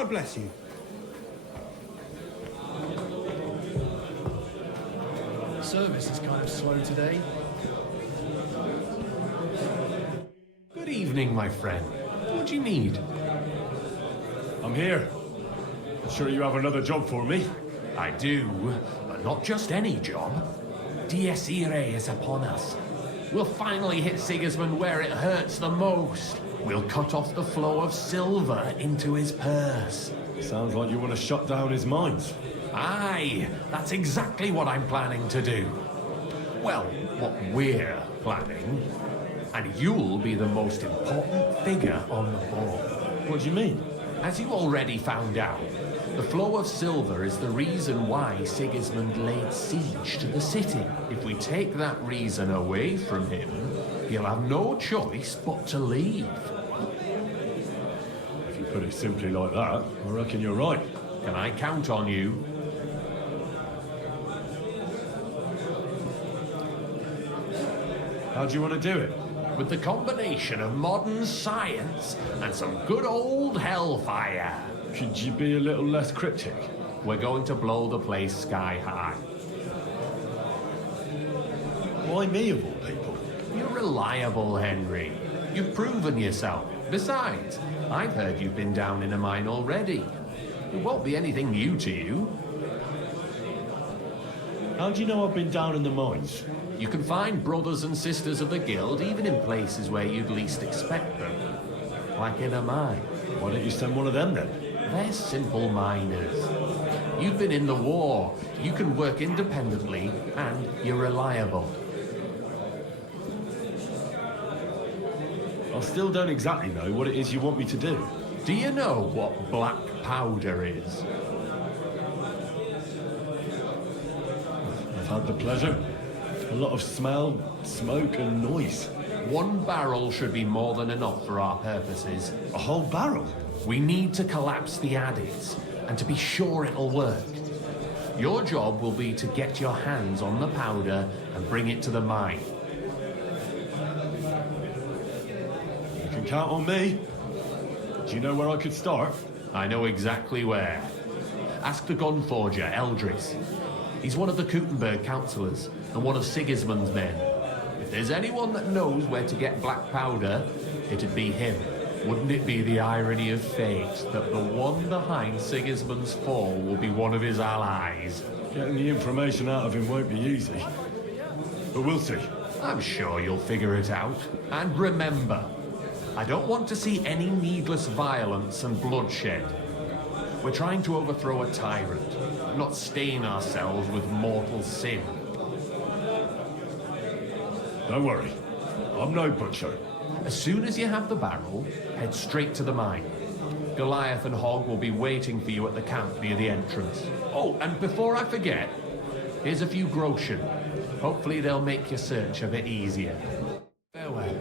God bless you. Service is kind of slow today. Good evening, my friend. What do you need? I'm here. Sure you have another job for me? I do, but not just any job. Dies Irae is upon us. We'll finally hit Sigismund where it hurts the most. We'll cut off the flow of silver into his purse. Sounds like you want to shut down his mines. Aye, that's exactly what I'm planning to do. Well, what we're planning. And you'll be the most important figure on the board. What do you mean? As you already found out, the flow of silver is the reason why Sigismund laid siege to the city. If we take that reason away from him, he'll have no choice but to leave. If you put it simply like that, I reckon you're right. Can I count on you? How do you want to do it? With the combination of modern science and some good old hellfire. Could you be a little less cryptic? We're going to blow the place sky high. Why me of all people? You're reliable, Henry. You've proven yourself. Besides, I've heard you've been down in a mine already. It won't be anything new to you. How do you know I've been down in the mines? You can find brothers and sisters of the guild even in places where you'd least expect them. Like in a mine. Why don't you send one of them then? They're simple miners. You've been in the war. You can work independently, and you're reliable. I still don't exactly know what it is you want me to do. Do you know what black powder is? I've had the pleasure. A lot of smell, smoke and noise. 1 barrel should be more than enough for our purposes. A whole barrel? We need to collapse the addicts, and to be sure it'll work. Your job will be to get your hands on the powder and bring it to the mine. You can count on me. Do you know where I could start? I know exactly where. Ask the gun forger, Eldris. He's one of the Kuttenberg councillors, and one of Sigismund's men. If there's anyone that knows where to get black powder, it'd be him. Wouldn't it be the irony of fate that the one behind Sigismund's fall will be one of his allies? Getting the information out of him won't be easy. But we'll see. I'm sure you'll figure it out. And remember, I don't want to see any needless violence and bloodshed. We're trying to overthrow a tyrant, not stain ourselves with mortal sin. Don't worry. I'm no butcher. As soon as you have the barrel, head straight to the mine. Goliath and Hogg will be waiting for you at the camp near the entrance. Oh, and before I forget, here's a few groschen. Hopefully they'll make your search a bit easier. Farewell.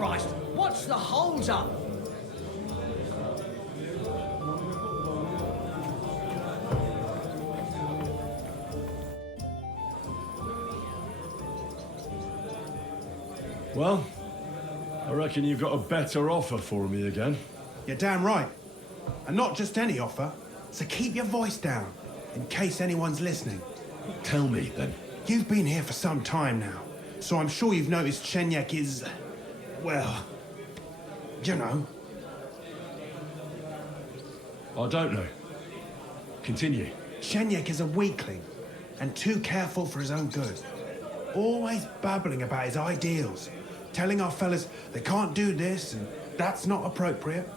Christ! What's the hold up? Well, I reckon you've got a better offer for me again. You're damn right. And not just any offer. So keep your voice down, in case anyone's listening. Tell me, then. You've been here for some time now, so I'm sure you've noticed Shenyek is... well... you know. I don't know. Continue. Shenyek is a weakling, and too careful for his own good. Always babbling about his ideals, telling our fellas they can't do this and that's not appropriate.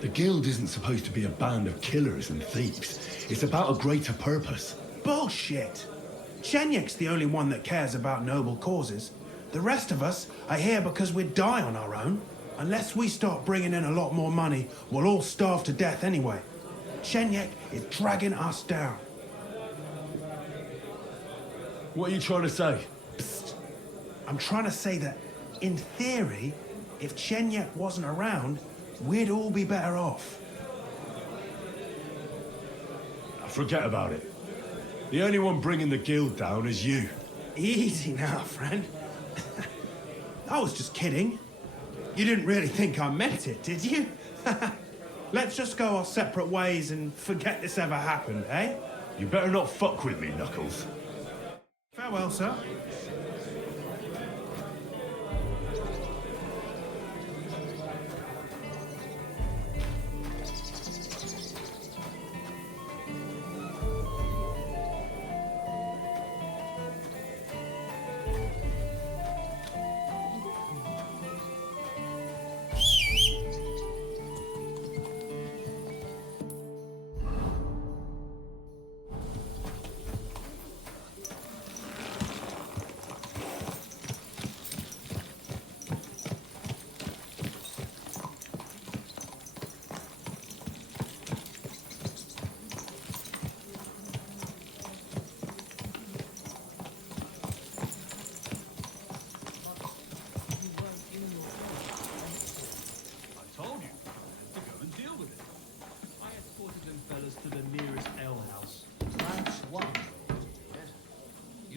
The guild isn't supposed to be a band of killers and thieves. It's about a greater purpose. Bullshit! Shenyek's the only one that cares about noble causes. The rest of us are here because we'd die on our own. Unless we start bringing in a lot more money, we'll all starve to death anyway. Shenyek is dragging us down. What are you trying to say? Psst. I'm trying to say that, in theory, if Shenyek wasn't around, we'd all be better off. Forget about it. The only one bringing the guild down is you. Easy now, friend. I was just kidding. You didn't really think I meant it, did you? Let's just go our separate ways and forget this ever happened, eh? You better not fuck with me, Knuckles. Farewell, sir.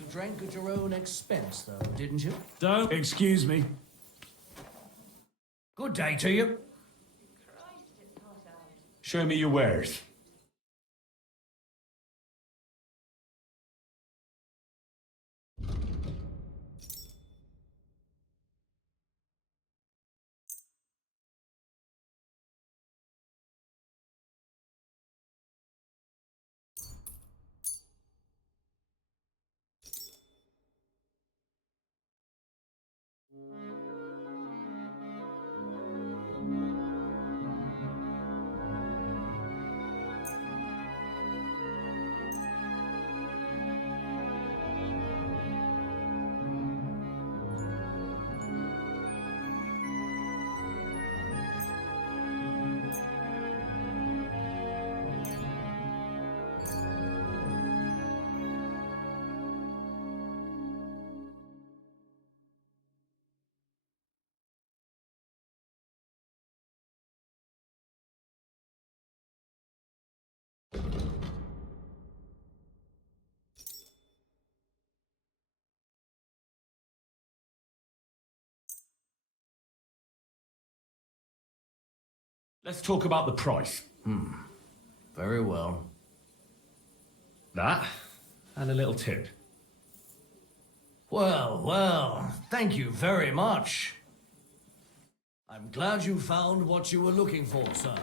Drank at your own expense, though, didn't you? Don't excuse me. Good day to you. Show me your wares. Let's talk about the price. Very well. That, and a little tip. Well, well, thank you very much. I'm glad you found what you were looking for, sir.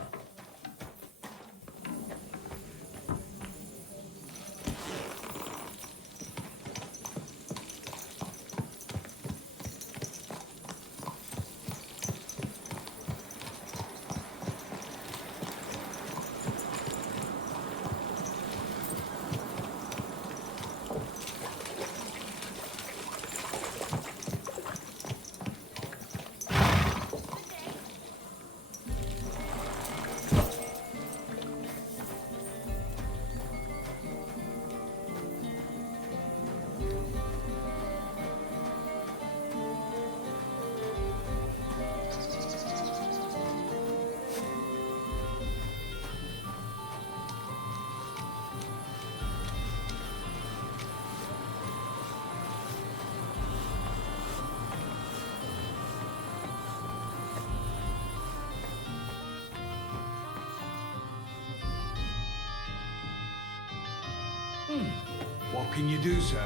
What can you do, sir?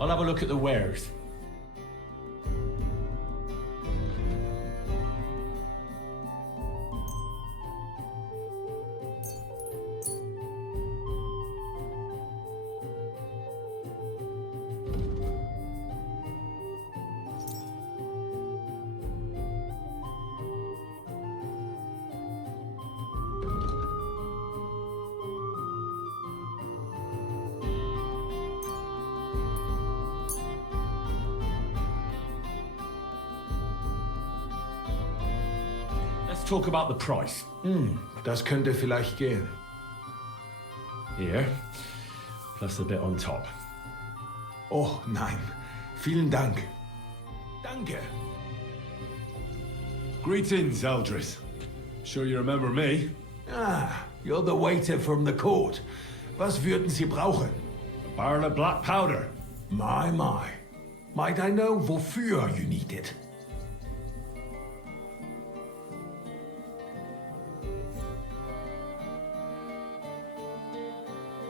I'll have a look at the wares. Let's talk about the price. Das könnte vielleicht gehen. Here, plus a bit on top. Oh, nein. Vielen Dank. Danke. Greetings, Eldris. Sure you remember me? Ah, you're the waiter from the court. Was würden Sie brauchen? A barrel of black powder. My. Might I know wofür you need it?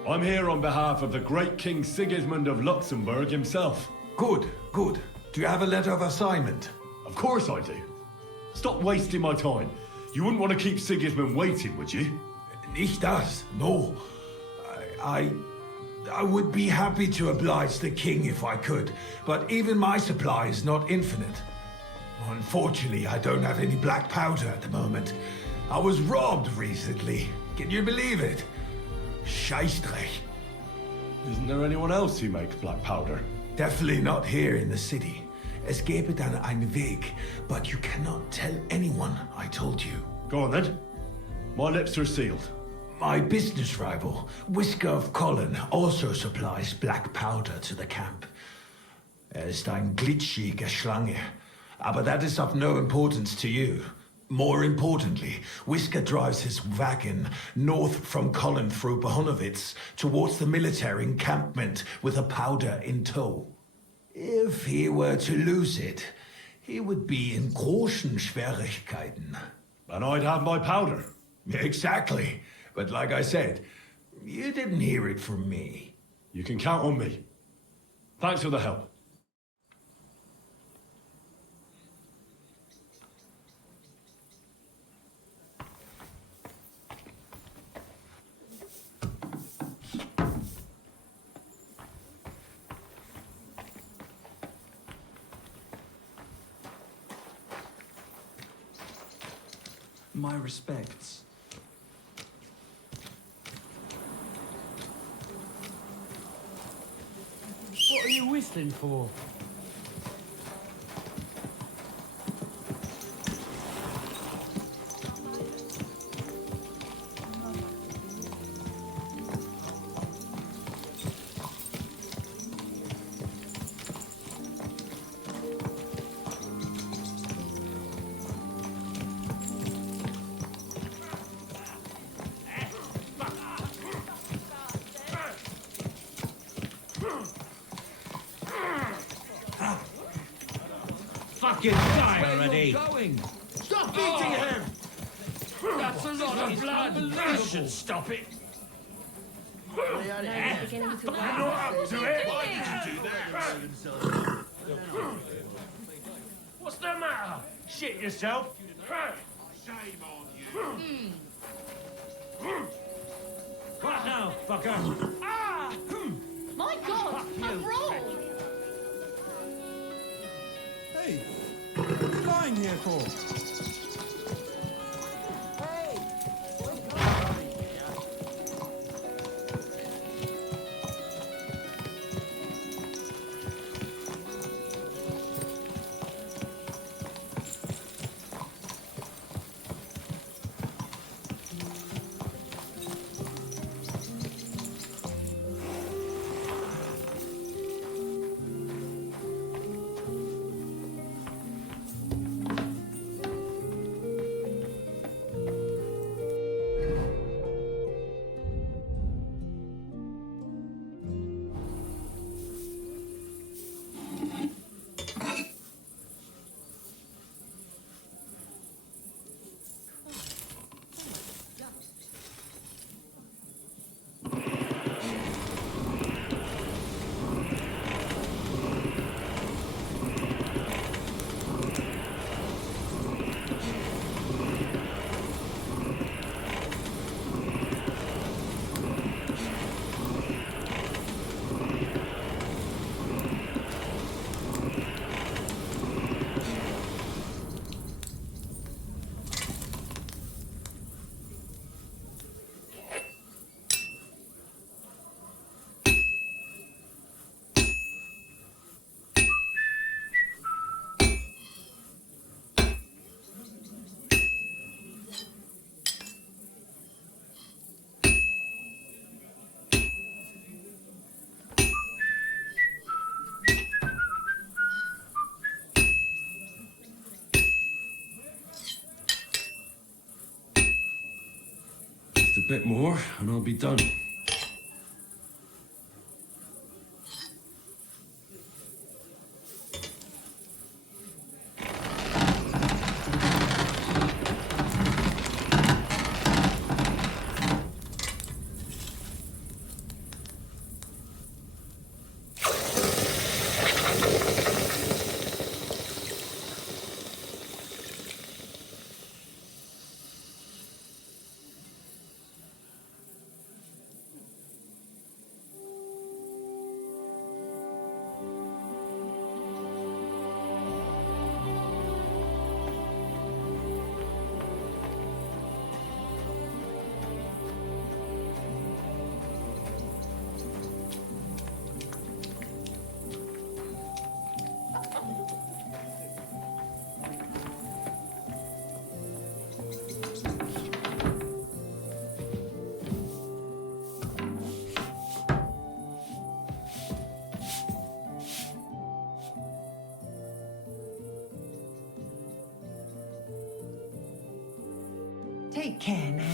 I'm here on behalf of the great King Sigismund of Luxembourg himself. Good. Do you have a letter of assignment? Of course I do. Stop wasting my time. You wouldn't want to keep Sigismund waiting, would you? Nicht das. No. I would be happy to oblige the king if I could, but even my supply is not infinite. Unfortunately, I don't have any black powder at the moment. I was robbed recently. Can you believe it? Scheißdreck. Isn't there anyone else who makes black powder? Definitely not here in the city. Es gäbe dann einen Weg, but you cannot tell anyone I told you. Go on then. My lips are sealed. My business rival, Whisker of Colin, also supplies black powder to the camp. Ist ein glitschige Schlange, aber that is of no importance to you. More importantly, Whisker drives his wagon north from Colin through Bohonovitz towards the military encampment with a powder in tow. If he were to lose it, he would be in großen Schwierigkeiten. And I'd have my powder. Exactly. But like I said, you didn't hear it from me. You can count on me. Thanks for the help. My respects. What are you whistling for? Fucking die already! Stop beating him! That's a lot of blood! You should stop it! What's the matter? Shit yourself? Shame on you! What now, fucker? Ah! My God, I'm wrong. Hey, what are you lying here for? bit more, and I'll be done. Take care now.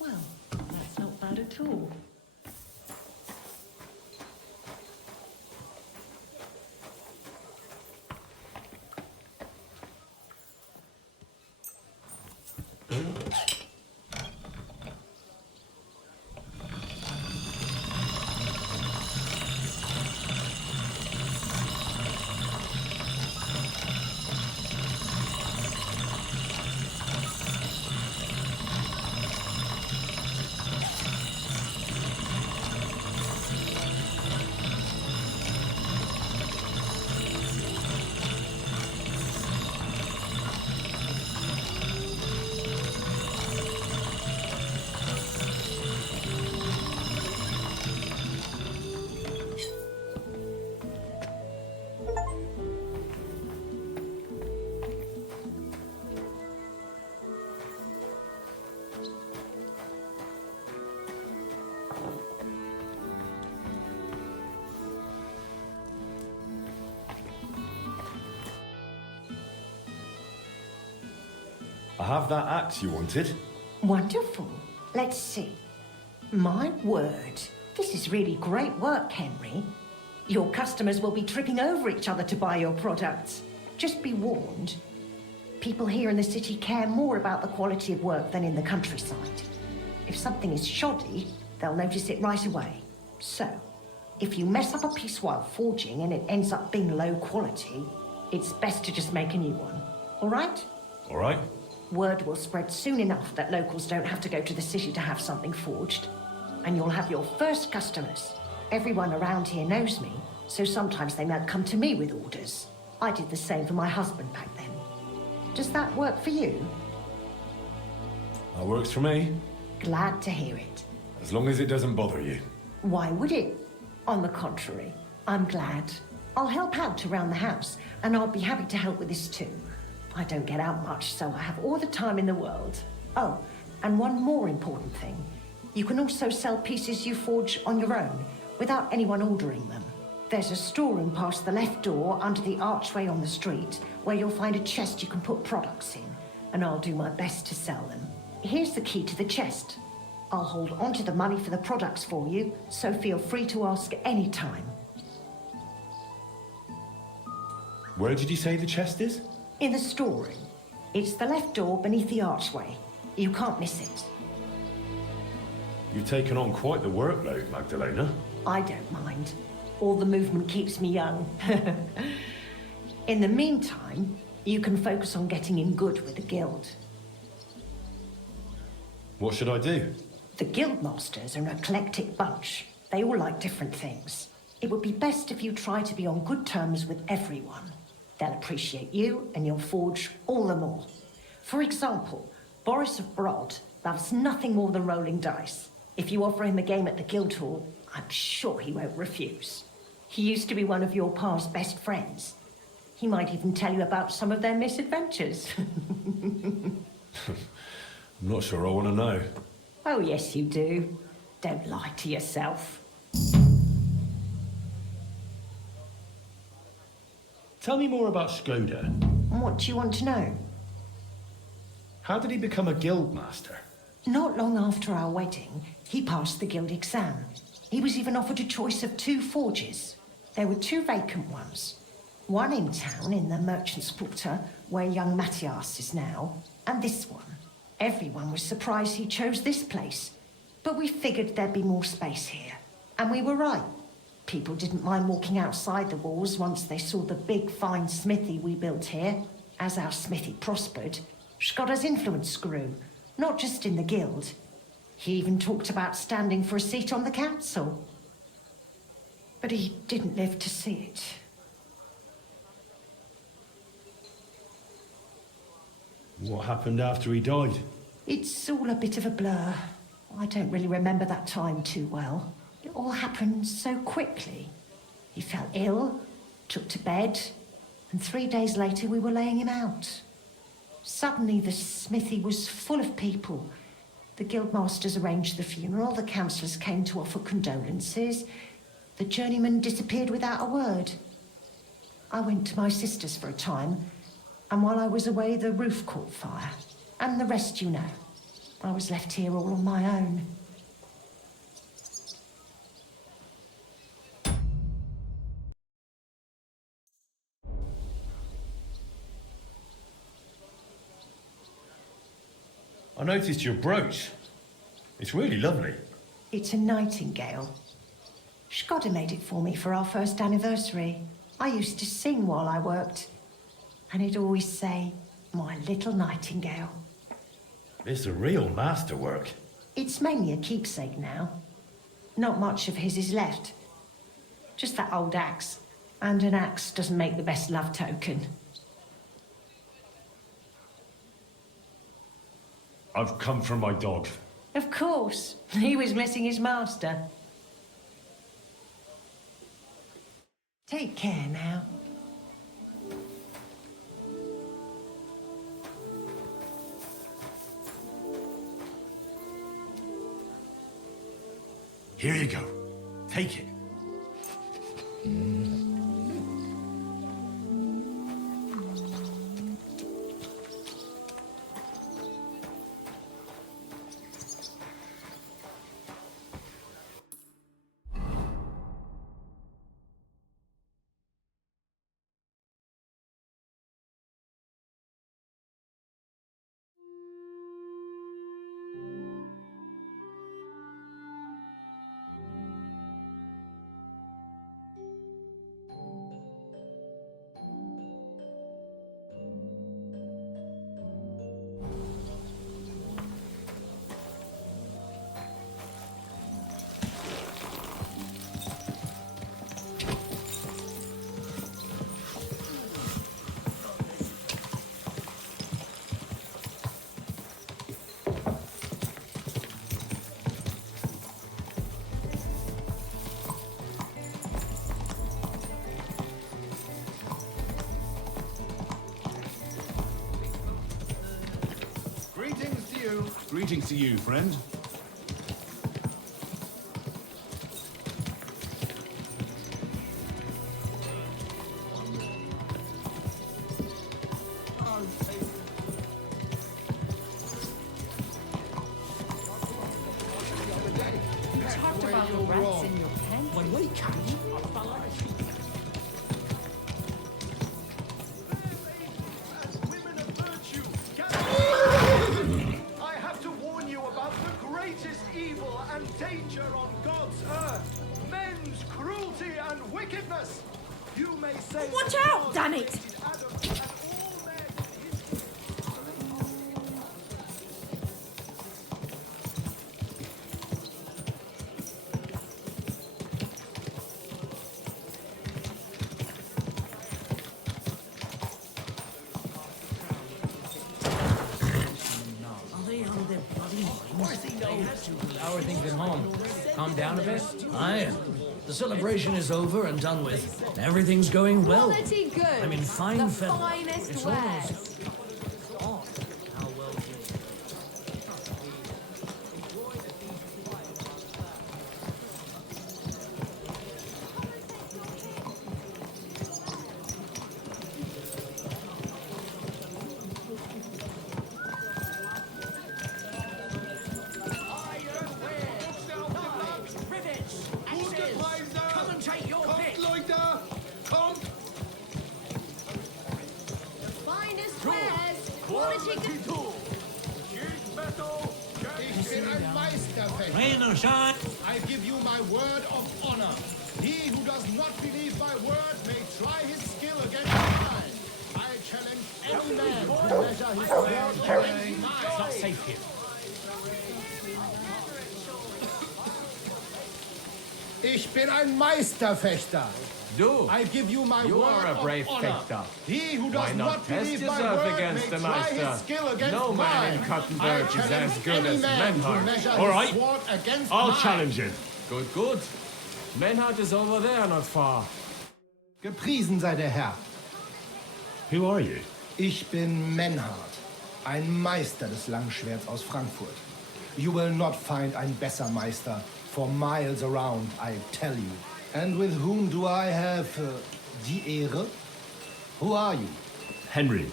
Well, that's not bad at all. I have that axe you wanted. Wonderful. Let's see. My word. This is really great work, Henry. Your customers will be tripping over each other to buy your products. Just be warned. People here in the city care more about the quality of work than in the countryside. If something is shoddy, they'll notice it right away. So, if you mess up a piece while forging and it ends up being low quality, it's best to just make a new one. All right? All right. Word will spread soon enough that locals don't have to go to the city to have something forged. And you'll have your first customers. Everyone around here knows me, so sometimes they might come to me with orders. I did the same for my husband back then. Does that work for you? That works for me. Glad to hear it. As long as it doesn't bother you. Why would it? On the contrary, I'm glad. I'll help out around the house, and I'll be happy to help with this too. I don't get out much, so I have all the time in the world. Oh, and one more important thing. You can also sell pieces you forge on your own, without anyone ordering them. There's a storeroom past the left door under the archway on the street, where you'll find a chest you can put products in, and I'll do my best to sell them. Here's the key to the chest. I'll hold onto the money for the products for you, so feel free to ask any time. Where did you say the chest is? In the storeroom. It's the left door beneath the archway. You can't miss it. You've taken on quite the workload, Magdalena. I don't mind. All the movement keeps me young. In the meantime, you can focus on getting in good with the guild. What should I do? The guildmasters are an eclectic bunch. They all like different things. It would be best if you try to be on good terms with everyone. They'll appreciate you, and you'll forge all the more. For example, Boris of Brod loves nothing more than rolling dice. If you offer him a game at the Guildhall, I'm sure he won't refuse. He used to be one of your pa's best friends. He might even tell you about some of their misadventures. I'm not sure I want to know. Oh, yes, you do. Don't lie to yourself. Tell me more about Skoda. What do you want to know? How did he become a guild master? Not long after our wedding, he passed the guild exam. He was even offered a choice of 2 forges. There were 2 vacant ones. One in town in the Merchant's Quarter, where young Matthias is now, and this one. Everyone was surprised he chose this place, but we figured there'd be more space here. And we were right. People didn't mind walking outside the walls once they saw the big, fine smithy we built here. As our smithy prospered, Skoda's influence grew, not just in the guild. He even talked about standing for a seat on the council. But he didn't live to see it. What happened after he died? It's all a bit of a blur. I don't really remember that time too well. It all happened so quickly. He fell ill, took to bed, and 3 days later we were laying him out. Suddenly the smithy was full of people. The guildmasters arranged the funeral, the councillors came to offer condolences. The journeyman disappeared without a word. I went to my sister's for a time, and while I was away the roof caught fire. And the rest you know. I was left here all on my own. I noticed your brooch. It's really lovely. It's a nightingale. Shkodda made it for me for our first anniversary. I used to sing while I worked. And he'd always say, "My little nightingale." It's a real masterwork. It's mainly a keepsake now. Not much of his is left. Just that old axe. And an axe doesn't make the best love token. I've come for my dog. Of course. He was missing his master. Take care now. Here you go. Take it. Greetings to you, friend. Talked about the rats in your tent. When we catch danger on God's earth. Men's cruelty and wickedness. You may say... Watch out, damn it! How are things at home? Calm down a bit? Aye. The celebration is over and done with. Everything's going well. Quality goods. I'm in fine the feather. finest It's wares. almost odd how well Rain or shine, I give you my word of honor. He who does not believe my word may try his skill against mine. I challenge any man to measure his sword against mine. It's not safe here. Ich bin ein Meisterfechter. Do. I give you my You word are a brave of honor. fechter. He who Why does not not test believe my yourself word against may the try Meister? his skill against No man in mine. Kuttenberg is I as challenge good any as man to Menhard. measure All his right. sword against I'll mine. challenge you. Good, good. Menhard is over there, not far. Gepriesen sei der Herr. Who are you? Ich bin Menhard, ein Meister des Langschwerts aus Frankfurt. You will not find ein besser Meister for miles around, I tell you. And with whom do I have die Ehre? Who are you? Henry.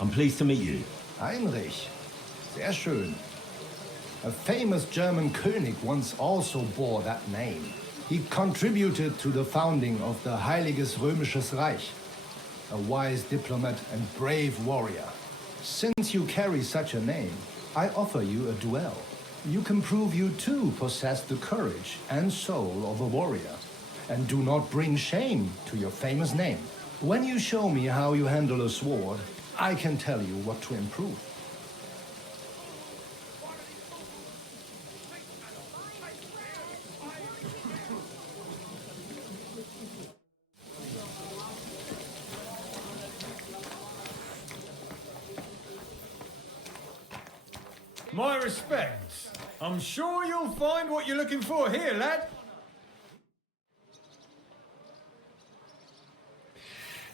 I'm pleased to meet you. Heinrich. Sehr schön. A famous German König once also bore that name. He contributed to the founding of the Heiliges Römisches Reich. A wise diplomat and brave warrior. Since you carry such a name, I offer you a duel. You can prove you too possess the courage and soul of a warrior. And do not bring shame to your famous name. When you show me how you handle a sword, I can tell you what to improve. My respects. I'm sure you'll find what you're looking for here, lad.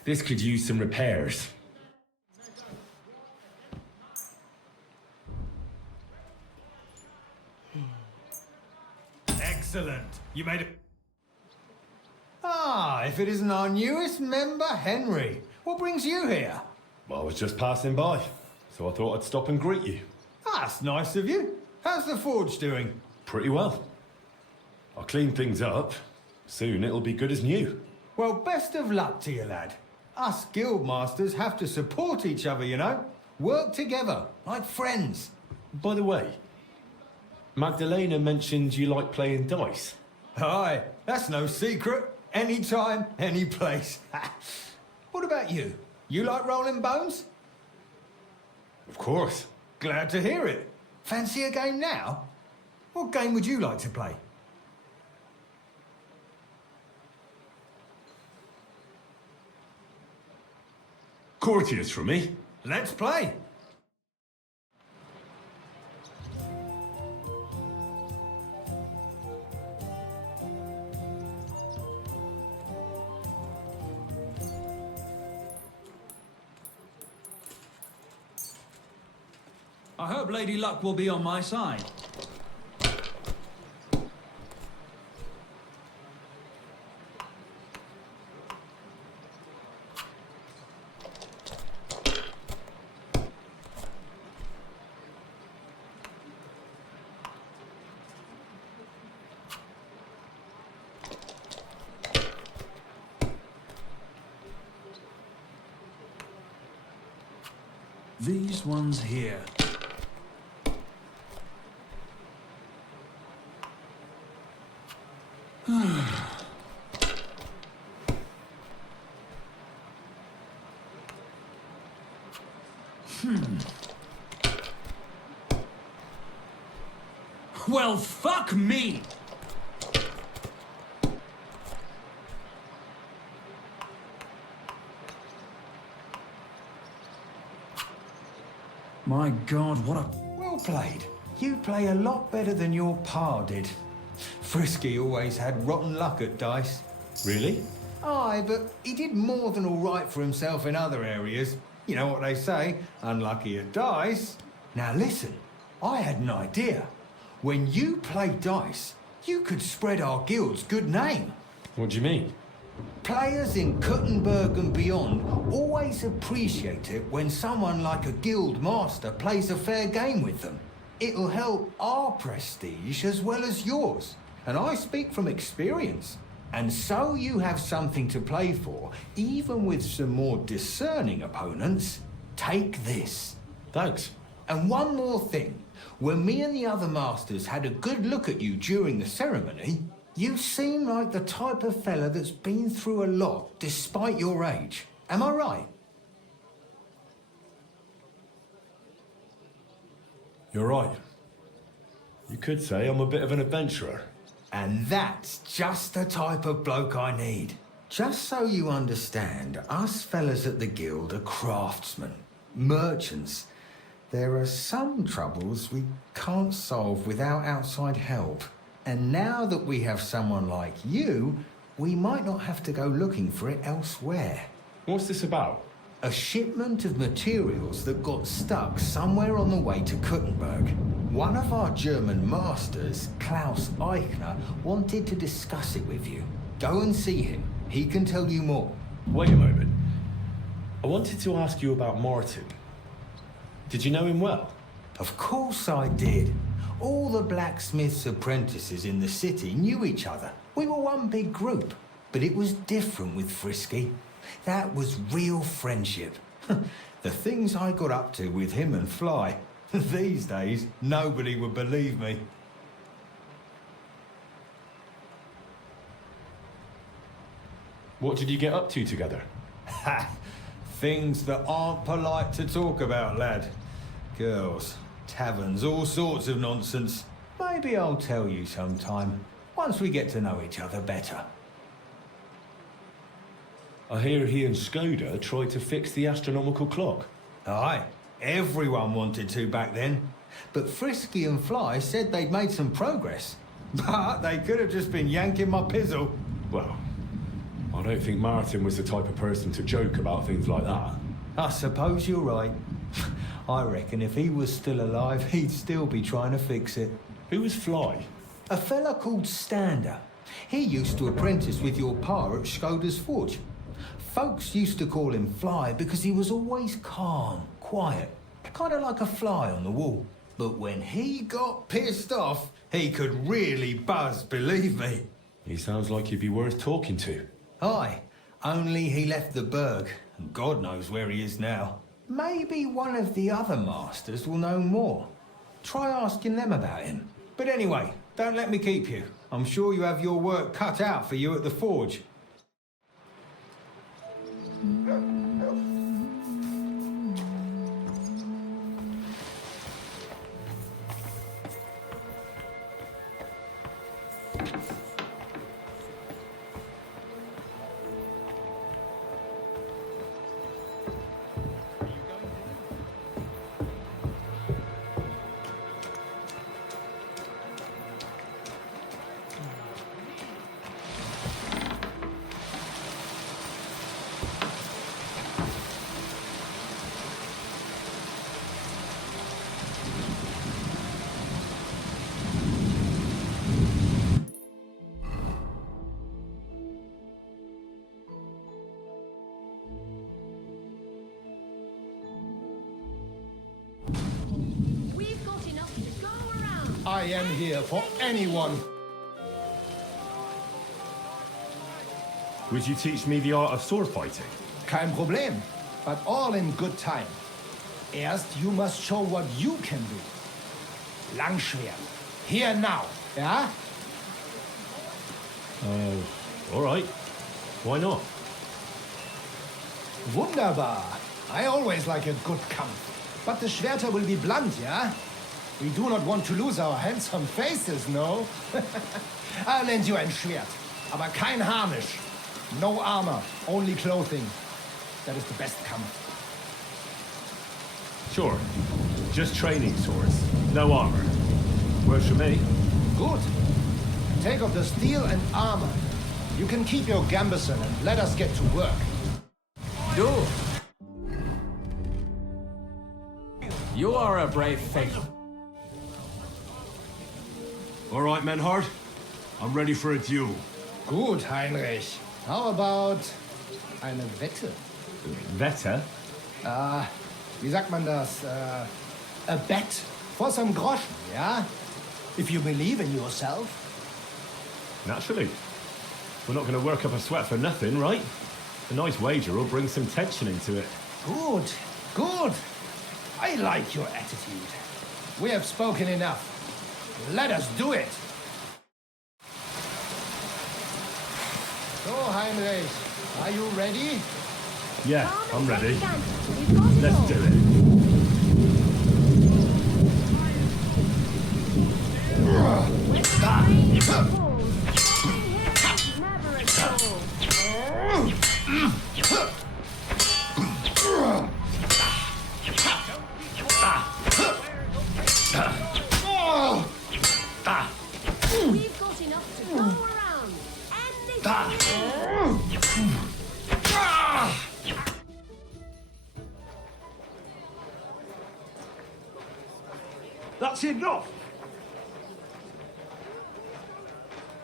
This could use some repairs. Excellent. You made it. Ah, if it isn't our newest member, Henry. What brings you here? Well, I was just passing by, so I thought I'd stop and greet you. That's nice of you. How's the forge doing? Pretty well. I'll clean things up. Soon it'll be good as new. Well, best of luck to you, lad. Us guildmasters have to support each other, you know? Work together, like friends. By the way, Magdalena mentioned you like playing dice. Aye, that's no secret. Anytime, any place. What about you? You like rolling bones? Of course. Glad to hear it. Fancy a game now? What game would you like to play? Courtiers for me. Let's play. I hope Lady Luck will be on my side. These ones here. Well, fuck me! My God, what a... Well played. You play a lot better than your pa did. Frisky always had rotten luck at dice. Really? Aye, but he did more than all right for himself in other areas. You know what they say, unlucky at dice. Now listen, I had an idea. When you play dice, you could spread our guild's good name. What do you mean? Players in Kuttenberg and beyond always appreciate it when someone like a guild master plays a fair game with them. It'll help our prestige as well as yours. And I speak from experience. And so you have something to play for, even with some more discerning opponents. Take this. Thanks. And one more thing. When me and the other masters had a good look at you during the ceremony, you seem like the type of fella that's been through a lot despite your age. Am I right? You're right. You could say I'm a bit of an adventurer. And that's just the type of bloke I need. Just so you understand, us fellas at the guild are craftsmen, merchants. There are some troubles we can't solve without outside help. And now that we have someone like you, we might not have to go looking for it elsewhere. What's this about? A shipment of materials that got stuck somewhere on the way to Kuttenberg. One of our German masters, Klaus Eichner, wanted to discuss it with you. Go and see him. He can tell you more. Wait a moment. I wanted to ask you about Martin. Did you know him well? Of course I did. All the blacksmith's apprentices in the city knew each other. We were one big group. But it was different with Frisky. That was real friendship. The things I got up to with him and Fly. These days, nobody would believe me. What did you get up to together? Ha! Things that aren't polite to talk about, lad. Girls, taverns, all sorts of nonsense. Maybe I'll tell you sometime, once we get to know each other better. I hear he and Skoda tried to fix the astronomical clock. Aye, everyone wanted to back then. But Frisky and Fly said they'd made some progress. But they could have just been yanking my pizzle. Well, I don't think Martin was the type of person to joke about things like that. I suppose you're right. I reckon if he was still alive, he'd still be trying to fix it. Who was Fly? A fella called Stander. He used to apprentice with your pa at Skoda's Forge. Folks used to call him Fly because he was always calm, quiet, kind of like a fly on the wall. But when he got pissed off, he could really buzz, believe me. He sounds like he'd be worth talking to. Aye, only he left the burg, and God knows where he is now. Maybe one of the other masters will know more. Try asking them about him. But anyway, don't let me keep you. I'm sure you have your work cut out for you at the forge. I am here for anyone. Would you teach me the art of sword fighting? Kein Problem, but all in good time. Erst, you must show what you can do. Langschwert. Here now, yeah? All right. Why not? Wunderbar. I always like a good Kampf. But the Schwerter will be blunt, yeah? We do not want to lose our handsome faces, no? I'll lend you ein Schwert, aber kein Harnisch. No armor, only clothing. That is the best Kampf. Sure. Just training swords. No armor. Works for me. Good. Take off the steel and armor. You can keep your gambeson and let us get to work. Do. You are a brave fellow. All right, Menhard. I'm ready for a duel. Gut, Heinrich. How about eine Wette? Wette? Wie sagt man das? A bet for some groschen, yeah? If you believe in yourself. Naturally. We're not going to work up a sweat for nothing, right? A nice wager will bring some tension into it. Good, good. I like your attitude. We have spoken enough. Let us do it. So, Heinrich, are you ready? Yeah, I'm ready. Let's do it. We've got enough to go around. That's enough!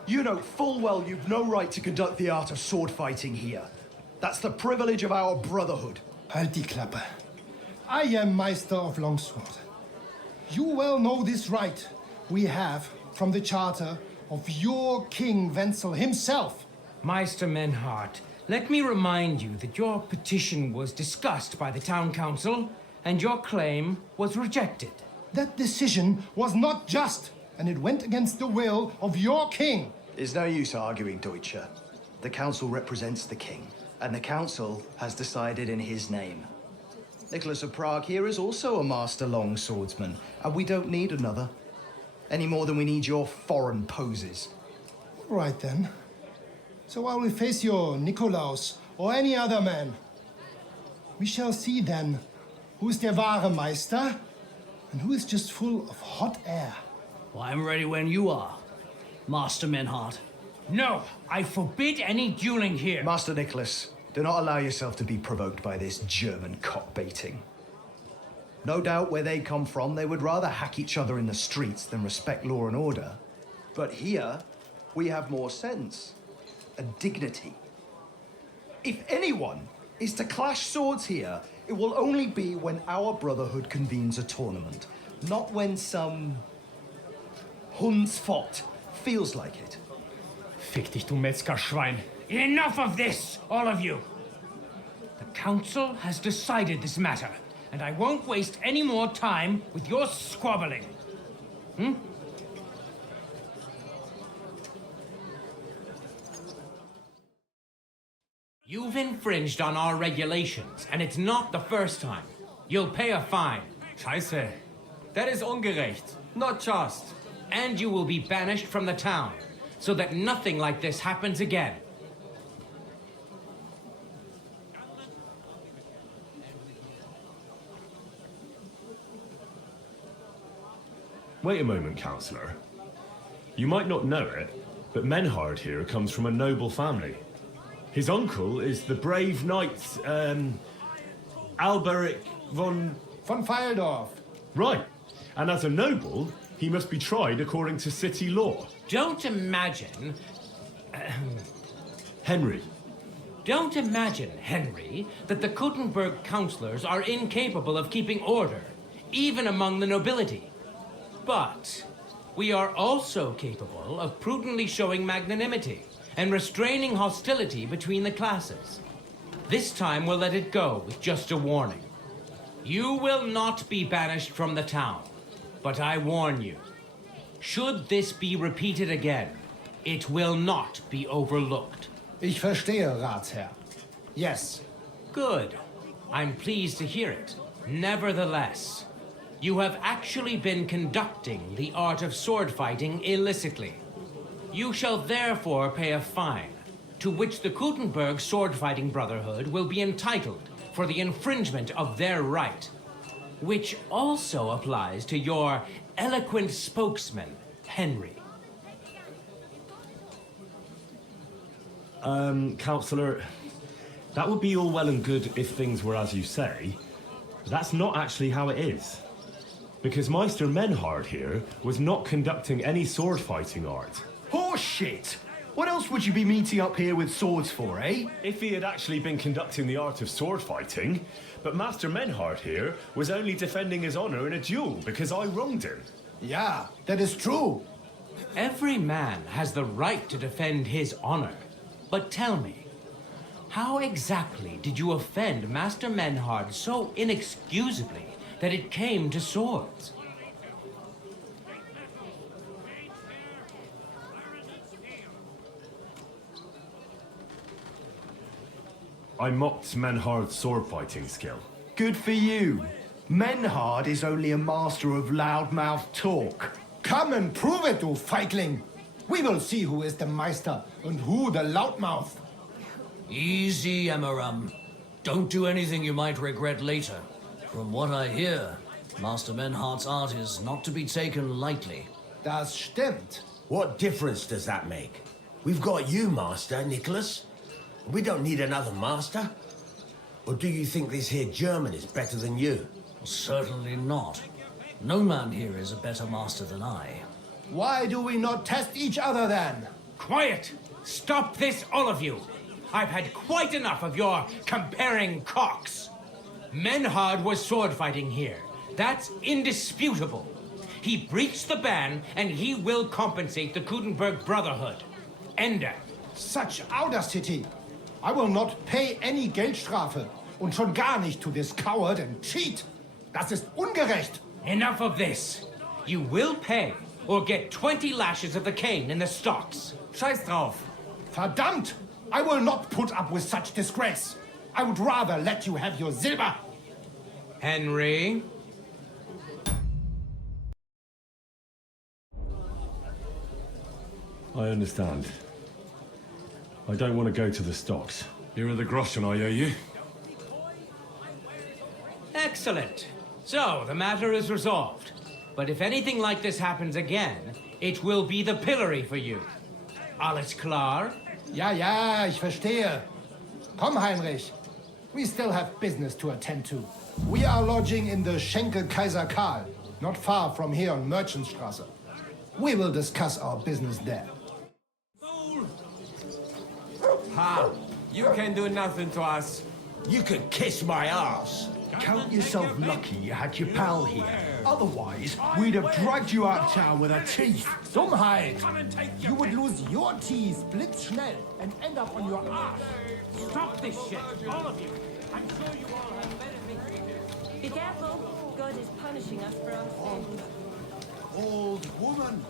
You know full well you've no right to conduct the art of sword fighting here. That's the privilege of our brotherhood. Halt die Klappe. I am Meister of Longsword. You well know this right we have from the charter of your King Wenzel himself. Meister Menhart, let me remind you that your petition was discussed by the town council and your claim was rejected. That decision was not just, and it went against the will of your king. It's no use arguing, Deutscher. The council represents the king, and the council has decided in his name. Nicholas of Prague here is also a master long swordsman, and we don't need another. Any more than we need your foreign poses. Right then. So I will face your Nikolaus or any other man. We shall see then who is der wahre Meister and who is just full of hot air. Well, I'm ready when you are, Master Menhart. No, I forbid any dueling here. Master Nicholas, do not allow yourself to be provoked by this German cock-baiting. No doubt where they come from, they would rather hack each other in the streets than respect law and order. But here, we have more sense and dignity. If anyone is to clash swords here, it will only be when our brotherhood convenes a tournament, not when some Hundsfott feels like it. Fick dich, du Metzgerschwein. Enough of this, all of you. The council has decided this matter, and I won't waste any more time with your squabbling. You've infringed on our regulations, and it's not the first time. You'll pay a fine. Scheiße. That is ungerecht. Not just. And you will be banished from the town, so that nothing like this happens again. Wait a moment, Councillor. You might not know it, but Menhard here comes from a noble family. His uncle is the brave knight, Alberic von Fyeldorf. Right. And as a noble, he must be tried according to city law. Don't imagine... Henry. Don't imagine, Henry, that the Kuttenberg councillors are incapable of keeping order, even among the nobility. But we are also capable of prudently showing magnanimity and restraining hostility between the classes. This time we'll let it go with just a warning. You will not be banished from the town, but I warn you, should this be repeated again, it will not be overlooked. Ich verstehe, Ratsherr. Yes. Good. I'm pleased to hear it. Nevertheless, you have actually been conducting the art of sword fighting illicitly. You shall therefore pay a fine, to which the Kuttenberg Sword Fighting Brotherhood will be entitled for the infringement of their right, which also applies to your eloquent spokesman, Henry. Councillor, that would be all well and good if things were as you say. But that's not actually how it is. Because Meister Menhard here was not conducting any sword fighting art. Horseshit! What else would you be meeting up here with swords for, eh? If he had actually been conducting the art of sword fighting, but Master Menhard here was only defending his honor in a duel because I wronged him. Yeah, that is true. Every man has the right to defend his honor. But tell me, how exactly did you offend Master Menhard so inexcusably that it came to swords? I mocked Menhard's sword fighting skill. Good for you. Menhard is only a master of loudmouth talk. Come and prove it, du Feigling. We will see who is the Meister and who the loudmouth. Easy, Emmeram. Don't do anything you might regret later. From what I hear, Master Menhard's art is not to be taken lightly. Das stimmt. What difference does that make? We've got you, Master, Nicholas. We don't need another master. Or do you think this here German is better than you? Certainly not. No man here is a better master than I. Why do we not test each other then? Quiet! Stop this, all of you! I've had quite enough of your comparing cocks. Menhard was sword fighting here. That's indisputable. He breached the ban, and he will compensate the Kuttenberg Brotherhood. Ende. Such audacity! I will not pay any Geldstrafe. Und schon gar nicht to this coward and cheat. Das ist ungerecht. Enough of this. You will pay, or get 20 lashes of the cane in the stocks. Scheiß drauf. Verdammt! I will not put up with such disgrace. I would rather let you have your silver. Henry? I understand. I don't want to go to the stocks. Here are the groschen I owe you. Excellent. So, the matter is resolved. But if anything like this happens again, it will be the pillory for you. Alles klar? Ja, ja, ich verstehe. Komm, Heinrich. We still have business to attend to. We are lodging in the Schenkel Kaiser Karl, not far from here on Merchantstrasse. We will discuss our business there. Ha! You can do nothing to us. You could kiss my ass. Count yourself lucky you had your pal here. Otherwise, we'd have dragged you out of town with our teeth. Dummheit! You would lose your teeth blitzschnell and end up on your ass. Stop this shit, all of you. I'm sure you all have better things to do. Be careful. God is punishing us for our sins. Old woman.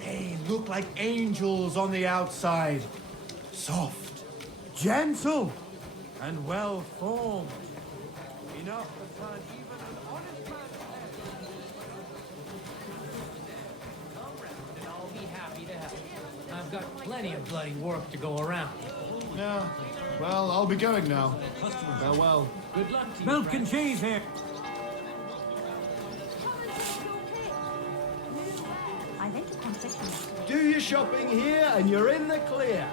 They look like angels on the outside. Soft, gentle, and well-formed. Enough to turn even an honest man's head. I'll be happy to help. I've got plenty of bloody work to go around. Yeah. Well, I'll be going now. Farewell. Good luck to you. Milk and cheese here. I later contacted Do your shopping here and you're in the clear.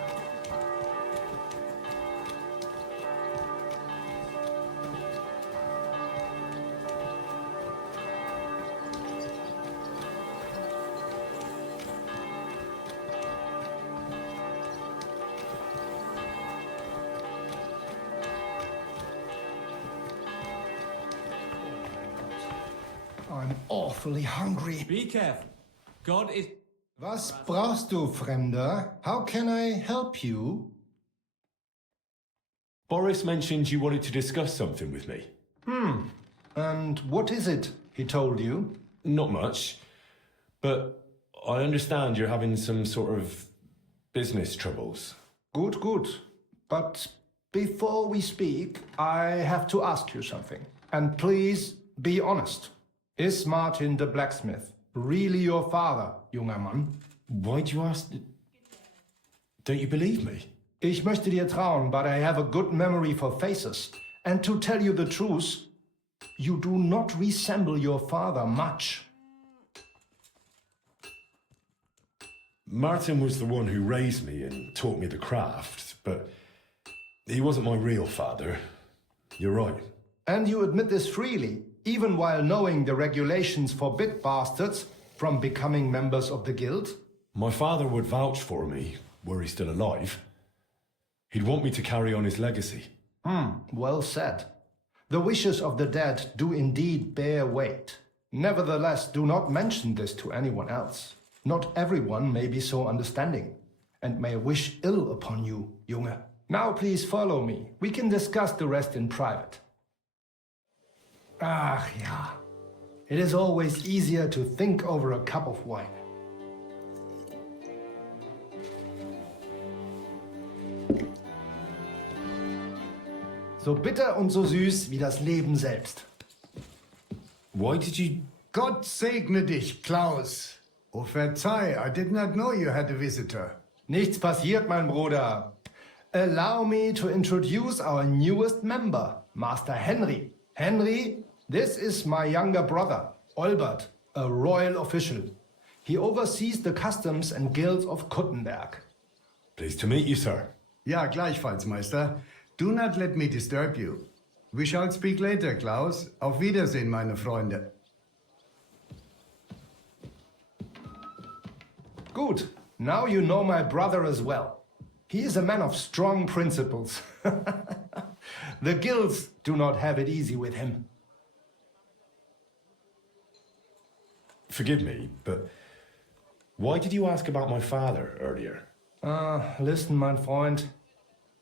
I'm awfully hungry. Be careful. God is... Was brauchst du, Fremder? How can I help you? Boris mentioned you wanted to discuss something with me. And what is it he told you? Not much, but I understand you're having some sort of business troubles. Good, good. But before we speak, I have to ask you something. And please be honest. Is Martin the blacksmith really your father, junger Mann? Why do you ask? Don't you believe me? Ich möchte dir trauen, but I have a good memory for faces. And to tell you the truth, you do not resemble your father much. Martin was the one who raised me and taught me the craft, but he wasn't my real father. You're right. And you admit this freely, even while knowing the regulations forbid bastards from becoming members of the guild? My father would vouch for me, were he still alive. He'd want me to carry on his legacy. Well said. The wishes of the dead do indeed bear weight. Nevertheless, do not mention this to anyone else. Not everyone may be so understanding, and may wish ill upon you, Junge. Now please follow me. We can discuss the rest in private. Ach ja. It is always easier to think over a cup of wine. So bitter und so süß wie das Leben selbst. Why did you... Gott segne dich, Klaus. Oh, verzeih, I did not know you had a visitor. Nichts passiert, mein Bruder. Allow me to introduce our newest member, Master Henry. Henry, this is my younger brother, Olbert, a royal official. He oversees the customs and guilds of Kuttenberg. Pleased to meet you, sir. Ja, gleichfalls, Meister. Do not let me disturb you. We shall speak later, Klaus. Auf Wiedersehen, meine Freunde. Good. Now you know my brother as well. He is a man of strong principles. The guilds do not have it easy with him. Forgive me, but why did you ask about my father earlier? Listen, mein Freund.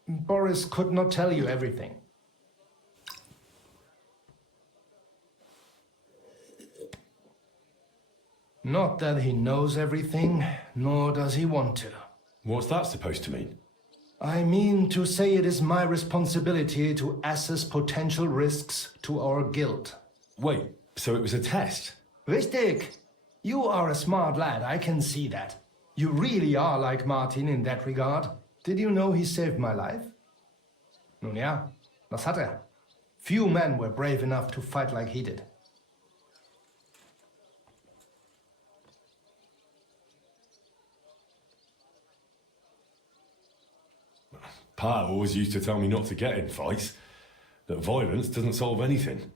Boris could not tell you everything. Not that he knows everything, nor does he want to. What's that supposed to mean? I mean to say it is my responsibility to assess potential risks to our guild. Wait, so it was a test? Richtig! You are a smart lad, I can see that. You really are like Martin in that regard. Did you know he saved my life? Nun ja, das hat er. Few men were brave enough to fight like he did. Pa always used to tell me not to get in fights, that violence doesn't solve anything.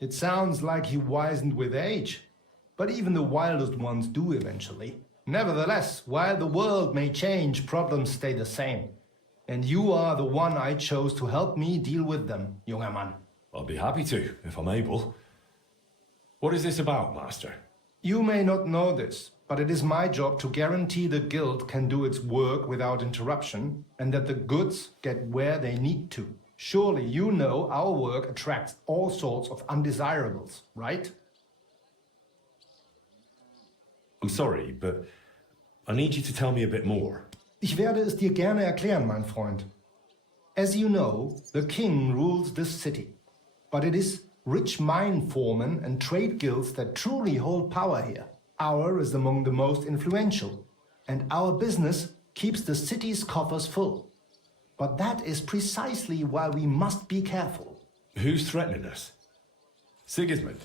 It sounds like he wizened with age. But even the wildest ones do eventually. Nevertheless, while the world may change, problems stay the same. And you are the one I chose to help me deal with them, junger Mann. I'll be happy to, if I'm able. What is this about, Master? You may not know this, but it is my job to guarantee the guild can do its work without interruption, and that the goods get where they need to. Surely you know our work attracts all sorts of undesirables, right? I'm sorry, but I need you to tell me a bit more. Ich werde es dir gerne erklären, mein Freund. As you know, the king rules this city. But it is rich mine foremen and trade guilds that truly hold power here. Our is among the most influential, and our business keeps the city's coffers full. But that is precisely why we must be careful. Who's threatening us? Sigismund?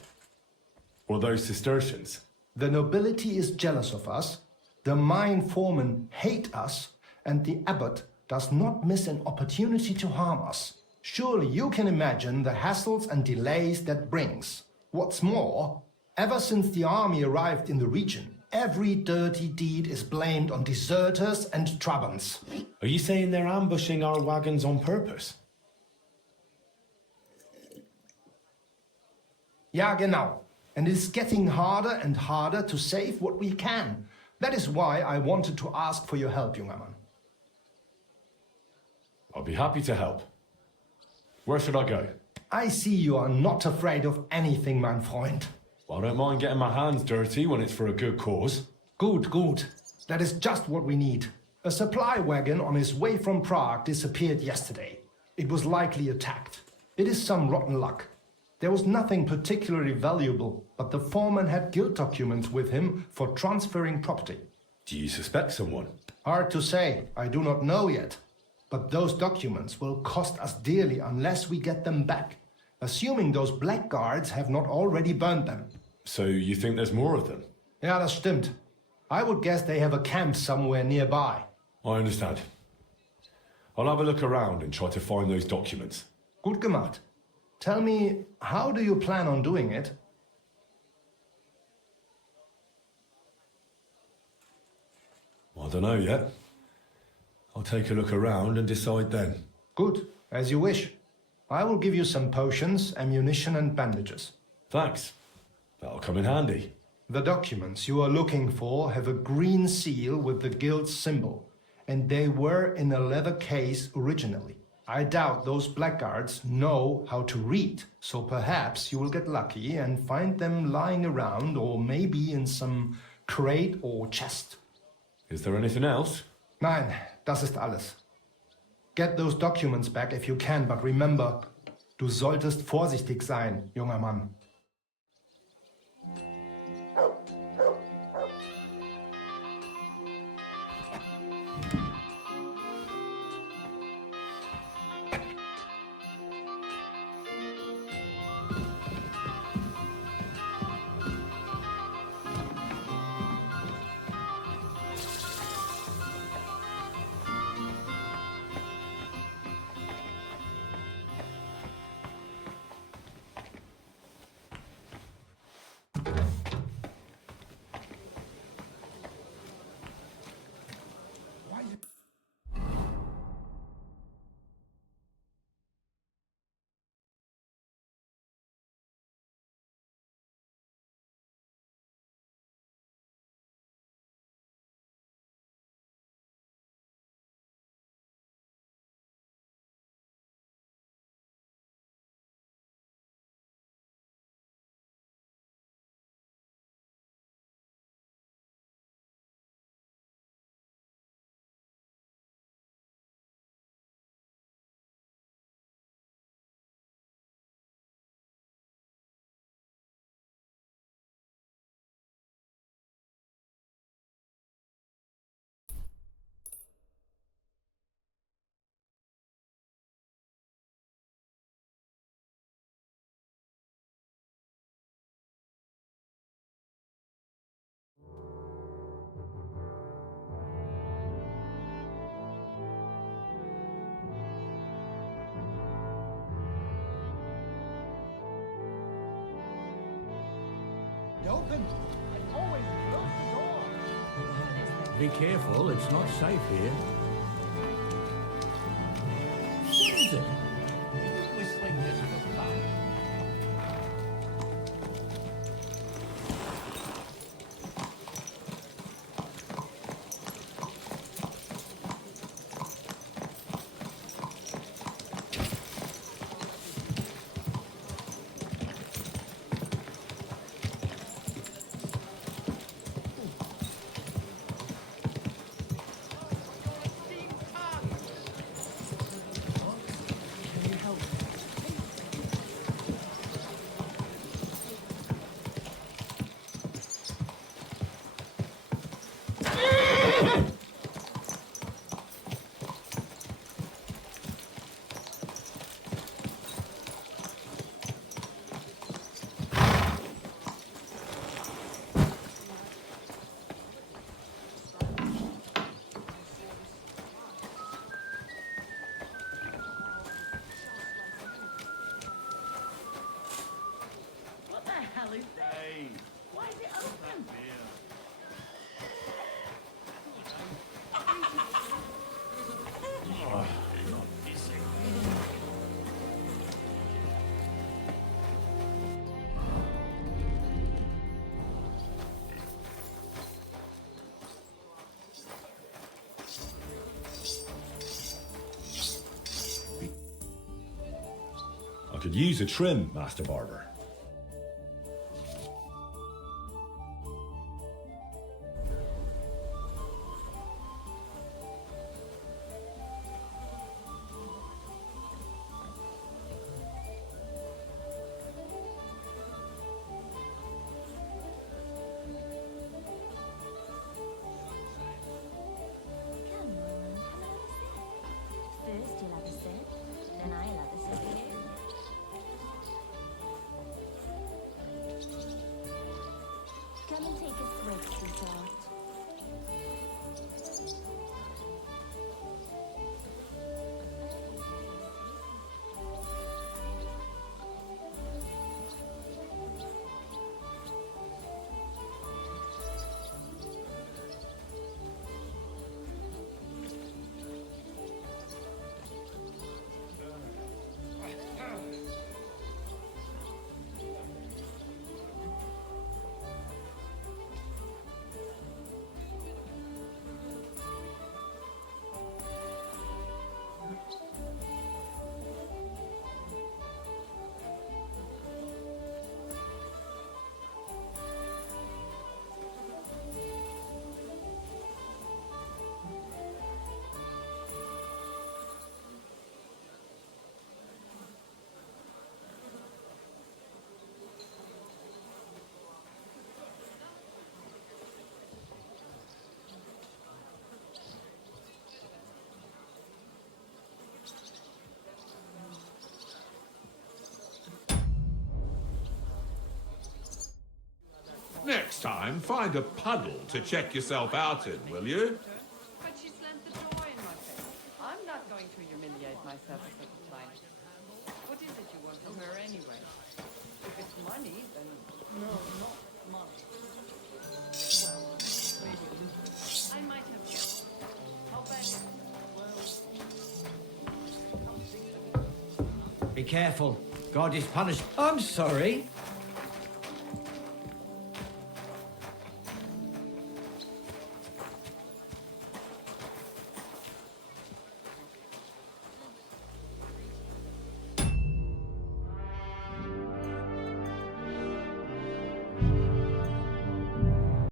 Or those Cistercians? The nobility is jealous of us, the mine foremen hate us, and the abbot does not miss an opportunity to harm us. Surely you can imagine the hassles and delays that brings. What's more, ever since the army arrived in the region, every dirty deed is blamed on deserters and Trabants. Are you saying they're ambushing our wagons on purpose? Ja, genau. And it is getting harder and harder to save what we can. That is why I wanted to ask for your help, junger Mann. I'll be happy to help. Where should I go? I see you are not afraid of anything, mein Freund. Well, I don't mind getting my hands dirty when it's for a good cause. Good, good. That is just what we need. A supply wagon on its way from Prague disappeared yesterday. It was likely attacked. It is some rotten luck. There was nothing particularly valuable, but the foreman had guild documents with him for transferring property. Do you suspect someone? Hard to say. I do not know yet. But those documents will cost us dearly unless we get them back, assuming those blackguards have not already burned them. So you think there's more of them? Ja, das stimmt. I would guess they have a camp somewhere nearby. I understand. I'll have a look around and try to find those documents. Gut gemacht. Tell me, how do you plan on doing it? I don't know yet. I'll take a look around and decide then. Good, as you wish. I will give you some potions, ammunition and bandages. Thanks. That'll come in handy. The documents you are looking for have a green seal with the guild's symbol, and they were in a leather case originally. I doubt those blackguards know how to read, so perhaps you will get lucky and find them lying around or maybe in some crate or chest. Is there anything else? Nein, das ist alles. Get those documents back if you can, but remember, du solltest vorsichtig sein, junger Mann. open. I always close the door. Be careful, it's not safe here. What is it? Whistling just for fun. I could use a trim, Master Barber. First you'll have a sip, then I'll have a sip again. Come and take a swig, sweetheart. Next time, find a puddle to check yourself out in, will you? But she slammed the door in my face. I'm not going to humiliate myself a second time. What is it you want from her anyway? If it's money, then no, not money. Well, maybe. I might have to. How bad? Be careful. God is punished. I'm sorry.